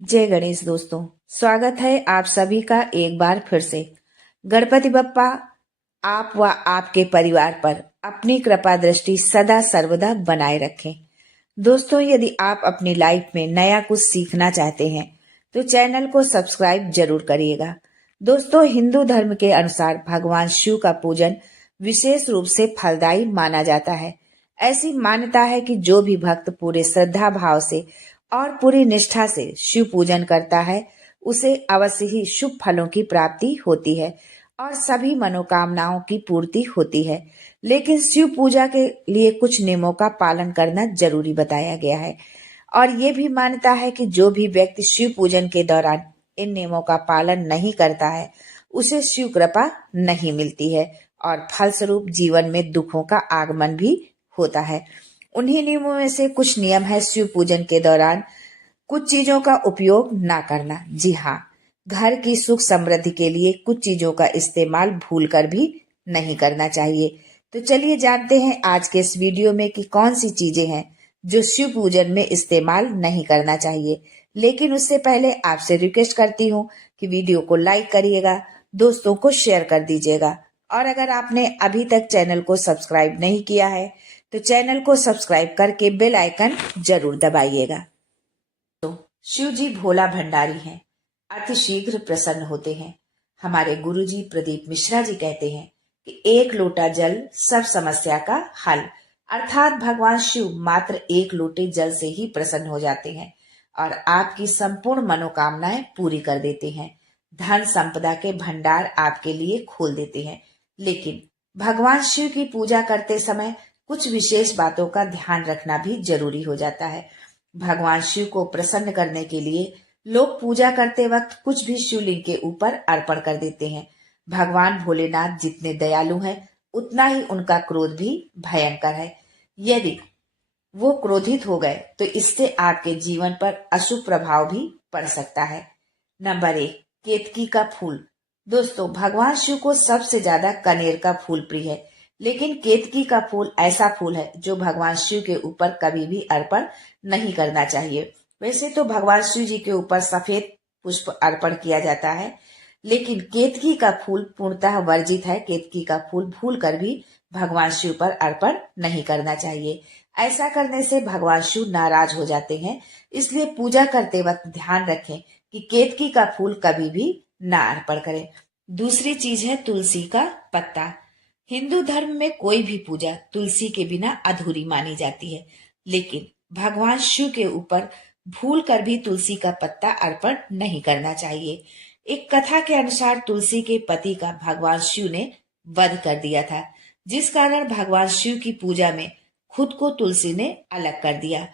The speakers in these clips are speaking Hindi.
जय गणेश दोस्तों, स्वागत है आप सभी का एक बार फिर से। गणपति बप्पा आप व आपके परिवार पर अपनी कृपा दृष्टि सदा सर्वदा बनाए रखें। दोस्तों, यदि आप अपनी लाइफ में नया कुछ सीखना चाहते हैं तो चैनल को सब्सक्राइब जरूर करिएगा। दोस्तों, हिंदू धर्म के अनुसार भगवान शिव का पूजन विशेष रूप से फलदायी माना जाता है। ऐसी मान्यता है कि जो भी भक्त पूरे श्रद्धा भाव से और पूरी निष्ठा से शिव पूजन करता है उसे अवश्य ही शुभ फलों की प्राप्ति होती है और सभी मनोकामनाओं की पूर्ति होती है। लेकिन शिव पूजा के लिए कुछ नियमों का पालन करना जरूरी बताया गया है और ये भी मान्यता है कि जो भी व्यक्ति शिव पूजन के दौरान इन नियमों का पालन नहीं करता है उसे शिव कृपा नहीं मिलती है और फलस्वरूप जीवन में दुखों का आगमन भी होता है। उन्हीं नियमों में से कुछ नियम है शिव पूजन के दौरान कुछ चीजों का उपयोग ना करना। जी हाँ, घर की सुख समृद्धि के लिए कुछ चीजों का इस्तेमाल भूलकर भी नहीं करना चाहिए। तो चलिए जानते हैं आज के इस वीडियो में कि कौन सी चीजें हैं जो शिव पूजन में इस्तेमाल नहीं करना चाहिए। लेकिन उससे पहले आपसे रिक्वेस्ट करती हूँ कि वीडियो को लाइक करिएगा, दोस्तों को शेयर कर दीजिएगा और अगर आपने अभी तक चैनल को सब्सक्राइब नहीं किया है तो चैनल को सब्सक्राइब करके बेल आइकन जरूर दबाइएगा। तो शिव जी भोला भंडारी हैं, अति शीघ्र प्रसन्न होते हैं। हमारे गुरुजी प्रदीप मिश्रा जी कहते हैं कि एक लोटा जल सब समस्या का हल, अर्थात भगवान शिव मात्र एक लोटे जल से ही प्रसन्न हो जाते हैं और आपकी संपूर्ण मनोकामनाएं पूरी कर देते हैं। धन संपदा के भंडार आपके लिए खोल देते हैं। लेकिन भगवान शिव की पूजा करते समय कुछ विशेष बातों का ध्यान रखना भी जरूरी हो जाता है। भगवान शिव को प्रसन्न करने के लिए लोग पूजा करते वक्त कुछ भी शिवलिंग के ऊपर अर्पण कर देते हैं। भगवान भोलेनाथ जितने दयालु हैं उतना ही उनका क्रोध भी भयंकर है। यदि वो क्रोधित हो गए तो इससे आपके जीवन पर अशुभ प्रभाव भी पड़ सकता है। नंबर 1, केतकी का फूल। दोस्तों, भगवान शिव को सबसे ज्यादा कनेर का फूल प्रिय है, लेकिन केतकी का फूल ऐसा फूल है जो भगवान शिव के ऊपर कभी भी अर्पण नहीं करना चाहिए। वैसे तो भगवान शिव जी के ऊपर सफेद पुष्प अर्पण किया जाता है, लेकिन केतकी का फूल पूर्णतः वर्जित है। केतकी का फूल भूल कर भी भगवान शिव पर अर्पण नहीं करना चाहिए। ऐसा करने से भगवान शिव नाराज हो जाते हैं। इसलिए पूजा करते वक्त ध्यान रखें कि केतकी का फूल कभी भी ना अर्पण करें। दूसरी चीज है तुलसी का पत्ता। हिंदू धर्म में कोई भी पूजा तुलसी के बिना अधूरी मानी जाती है, लेकिन भगवान शिव के ऊपर भूल कर भी तुलसी का पत्ता अर्पण नहीं करना चाहिए। एक कथा के अनुसार तुलसी के पति का भगवान शिव ने वध कर दिया था, जिस कारण भगवान शिव की पूजा में खुद को तुलसी ने अलग कर दिया।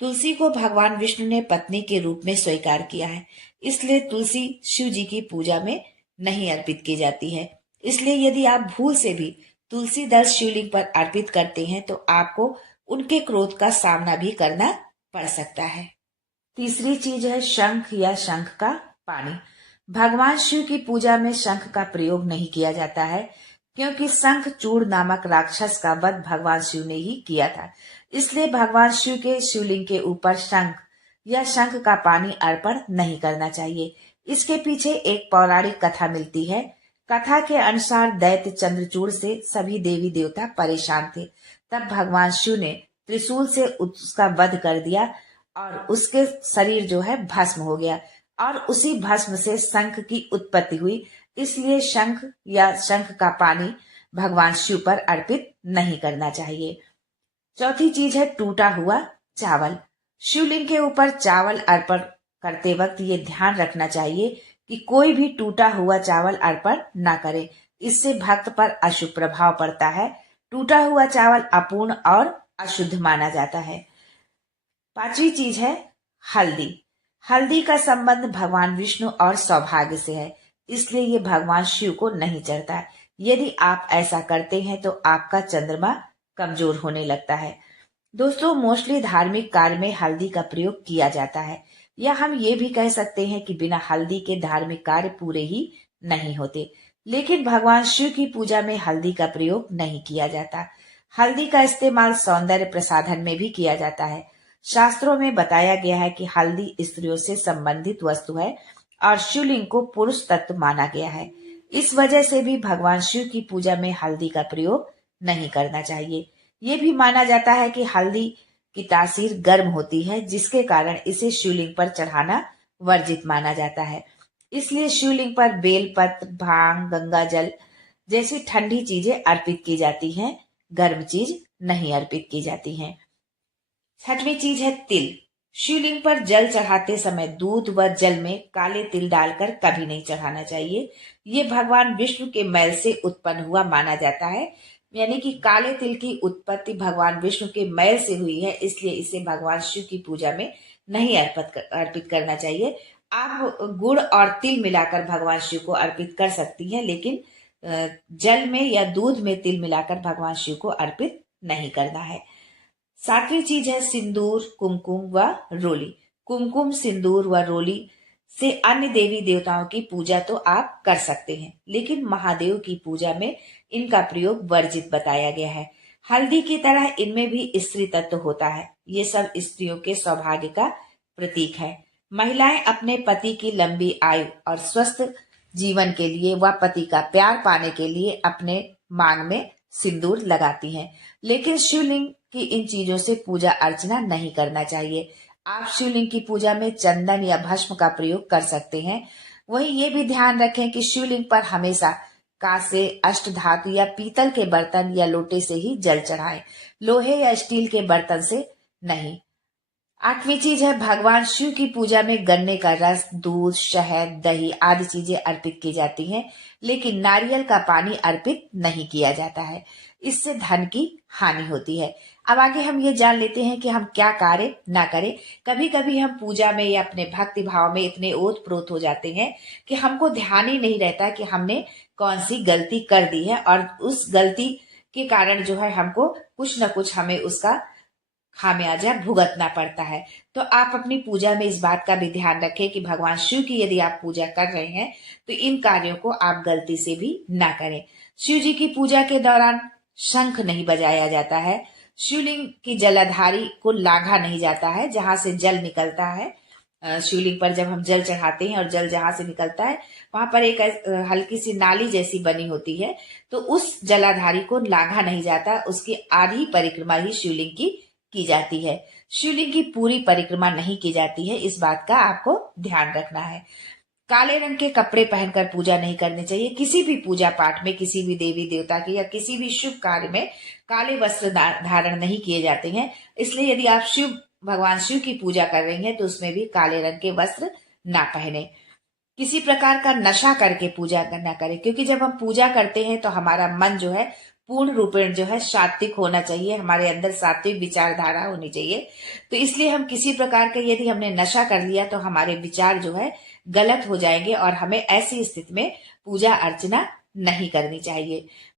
तुलसी को भगवान विष्णु ने पत्नी के रूप में स्वीकार किया है, इसलिए तुलसी शिव जी की पूजा में नहीं अर्पित की जाती है। इसलिए यदि आप भूल से भी तुलसी दल शिवलिंग पर अर्पित करते हैं तो आपको उनके क्रोध का सामना भी करना पड़ सकता है। तीसरी चीज है शंख या शंख का पानी। भगवान शिव की पूजा में शंख का प्रयोग नहीं किया जाता है, क्योंकि शंख चूड़ नामक राक्षस का वध भगवान शिव ने ही किया था। इसलिए भगवान शिव के शिवलिंग के ऊपर शंख या शंख का पानी अर्पण नहीं करना चाहिए। इसके पीछे एक पौराणिक कथा मिलती है। कथा के अनुसार दैत्य चंद्रचूड़ से सभी देवी देवता परेशान थे। तब भगवान शिव ने त्रिशूल से उसका वध कर दिया और उसके शरीर जो है भस्म हो गया और उसी भस्म से शंख की उत्पत्ति हुई। इसलिए शंख या शंख का पानी भगवान शिव पर अर्पित नहीं करना चाहिए। चौथी चीज है टूटा हुआ चावल। शिवलिंग के ऊपर चावल अर्पण करते वक्त ये ध्यान रखना चाहिए कि कोई भी टूटा हुआ चावल अर्पण ना करे। इससे भक्त पर अशुभ प्रभाव पड़ता है। टूटा हुआ चावल अपूर्ण और अशुद्ध माना जाता है। पांचवी चीज है हल्दी। हल्दी का संबंध भगवान विष्णु और सौभाग्य से है, इसलिए ये भगवान शिव को नहीं चढ़ता। यदि आप ऐसा करते हैं तो आपका चंद्रमा कमजोर होने लगता है। दोस्तों, मोस्टली धार्मिक कार्य में हल्दी का प्रयोग किया जाता है, या हम ये भी कह सकते हैं कि बिना हल्दी के धार्मिक कार्य पूरे ही नहीं होते। लेकिन भगवान शिव की पूजा में हल्दी का प्रयोग नहीं किया जाता। हल्दी का इस्तेमाल सौंदर्य प्रसाधन में भी किया जाता है। शास्त्रों में बताया गया है कि हल्दी स्त्रियों से संबंधित वस्तु है और शिवलिंग को पुरुष तत्व माना गया है। इस वजह से भी भगवान शिव की पूजा में हल्दी का प्रयोग नहीं करना चाहिए। ये भी माना जाता है कि हल्दी की तासीर गर्म होती है, जिसके कारण इसे शिवलिंग पर चढ़ाना वर्जित माना जाता है। इसलिए शिवलिंग पर बेलपत्र, भांग, गंगा जल जैसी ठंडी चीजें अर्पित की जाती हैं, गर्म चीज नहीं अर्पित की जाती हैं। छठवीं चीज है तिल। शिवलिंग पर जल चढ़ाते समय दूध व जल में काले तिल डालकर कभी नहीं चढ़ाना चाहिए। ये भगवान विष्णु के मैल से उत्पन्न हुआ माना जाता है, यानी कि काले तिल की उत्पत्ति भगवान विष्णु के मैल से हुई है, इसलिए इसे भगवान शिव की पूजा में नहीं अर्पित करना चाहिए। आप गुड़ और तिल मिलाकर भगवान शिव को अर्पित कर सकती हैं, लेकिन जल में या दूध में तिल मिलाकर भगवान शिव को अर्पित नहीं करना है। सातवीं चीज है सिंदूर, कुमकुम व रोली। कुमकुम, सिंदूर व रोली से अन्य देवी देवताओं की पूजा तो आप कर सकते हैं, लेकिन महादेव की पूजा में इनका प्रयोग वर्जित बताया गया है। हल्दी की तरह इनमें भी स्त्री तत्व होता है। ये सब स्त्रियों के सौभाग्य का प्रतीक है। महिलाएं अपने पति की लंबी आयु और स्वस्थ जीवन के लिए व पति का प्यार पाने के लिए अपने मांग में सिंदूर लगाती हैं, लेकिन शिवलिंग की इन चीजों से पूजा अर्चना नहीं करना चाहिए। आप शिवलिंग की पूजा में चंदन या भस्म का प्रयोग कर सकते हैं। वहीं ये भी ध्यान रखें कि शिवलिंग पर हमेशा कांसे, अष्टधातु या पीतल के बर्तन या लोटे से ही जल चढ़ाएं, लोहे या स्टील के बर्तन से नहीं। आठवीं चीज है भगवान शिव की पूजा में गन्ने का रस, दूध, शहद, दही आदि चीजें अर्पित की जाती हैं, लेकिन नारियल का पानी अर्पित नहीं किया जाता है। इससे धन की हानि होती है। अब आगे हम ये जान लेते हैं कि हम क्या कार्य ना करें। कभी कभी हम पूजा में या अपने भक्ति भाव में इतने ओत प्रोत हो जाते हैं कि हमको ध्यान ही नहीं रहता कि हमने कौन सी गलती कर दी है, और उस गलती के कारण जो है हमको कुछ न कुछ हमें उसका खामियाजा भुगतना पड़ता है। तो आप अपनी पूजा में इस बात का भी ध्यान रखें कि भगवान शिव की यदि आप पूजा कर रहे हैं तो इन कार्यों को आप गलती से भी ना करें। शिव जी की पूजा के दौरान शंख नहीं बजाया जाता है। शिवलिंग की जलाधारी को लांघा नहीं जाता है। जहां से जल निकलता है, शिवलिंग पर जब हम जल चढ़ाते हैं और जल जहां से निकलता है वहां पर एक हल्की सी नाली जैसी बनी होती है, तो उस जलाधारी को लांघा नहीं जाता। उसकी आधी परिक्रमा ही शिवलिंग की जाती है। शिवलिंग की पूरी परिक्रमा नहीं की जाती है, इस बात का आपको ध्यान रखना है। काले रंग के कपड़े पहनकर पूजा नहीं करनी चाहिए। किसी भी पूजा पाठ में, किसी भी देवी देवता के या किसी भी शुभ कार्य में काले वस्त्र धारण नहीं किए जाते हैं। इसलिए यदि आप भगवान शिव की पूजा कर रही हैं तो उसमें भी काले रंग के वस्त्र ना पहने। किसी प्रकार का नशा करके पूजा ना करें, क्योंकि जब हम पूजा करते हैं तो हमारा मन जो है पूर्ण रूपेण जो है सात्विक होना चाहिए, हमारे अंदर सात्विक विचारधारा होनी चाहिए। तो इसलिए हम किसी प्रकार का यदि हमने नशा कर लिया तो हमारे विचार जो है गलत हो जाएंगे और हमें ऐसी स्थिति में पूजा अर्चना नहीं करनी चाहिए।